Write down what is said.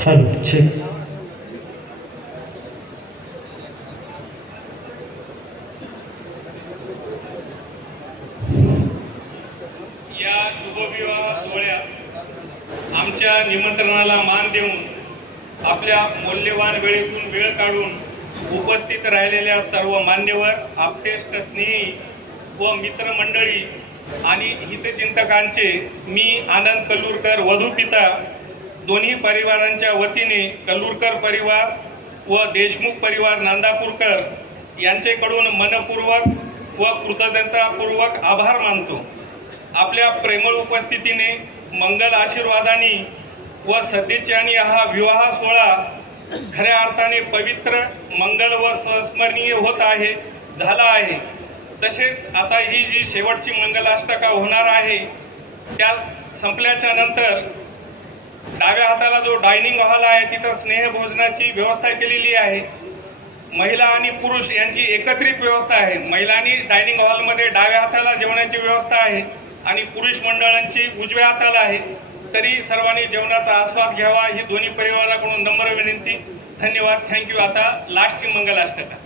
Hello check. या शुभविवाह सोहळ्यास आमच्या निमंत्रणाला मान देऊन आपल्या मौल्यवान वेळेतून वेळ काढून उपस्थित राहिलेल्या सर्व मान्यवर, आप्तेष्ट, स्नेही व मित्रमंडळी आणि हितचिंतकांचे मी आनंद कल्लूरकर वधूपिता दोन्ही परिवारांच्या वतीने कल्लूरकर परिवार व देशमुख परिवार नांदापूरकर यांचेकडून मनपूर्वक व कृतज्ञतापूर्वक आभार मानतो. आपल्या प्रेमळ उपस्थितीने, मंगल आशीर्वादाने व सदिच्छेने हा विवाह सोहळा खऱ्या अर्थाने पवित्र, मंगल व संस्मरणीय होत आहे, झाला आहे. तसेच आता ही जी शेवटची मंगलाष्टका होणार आहे त्या संपल्याच्या नंतर डाव्या हाताला जो डायनिंग हॉल आहे तिथं स्नेहभोजनाची व्यवस्था केलेली आहे. महिला आणि पुरुष यांची एकत्रित व्यवस्था आहे. महिलांनी डायनिंग हॉलमध्ये डाव्या हाताला जेवणाची व्यवस्था आहे आणि पुरुष मंडळांची उजव्या हाताला आहे. तरी सर्वांनी जेवणाचा आस्वाद घ्यावा ही दोन्ही परिवाराकडून नम्र विनंती. धन्यवाद. थँक्यू. आता लास्टची मंगलाष्टका.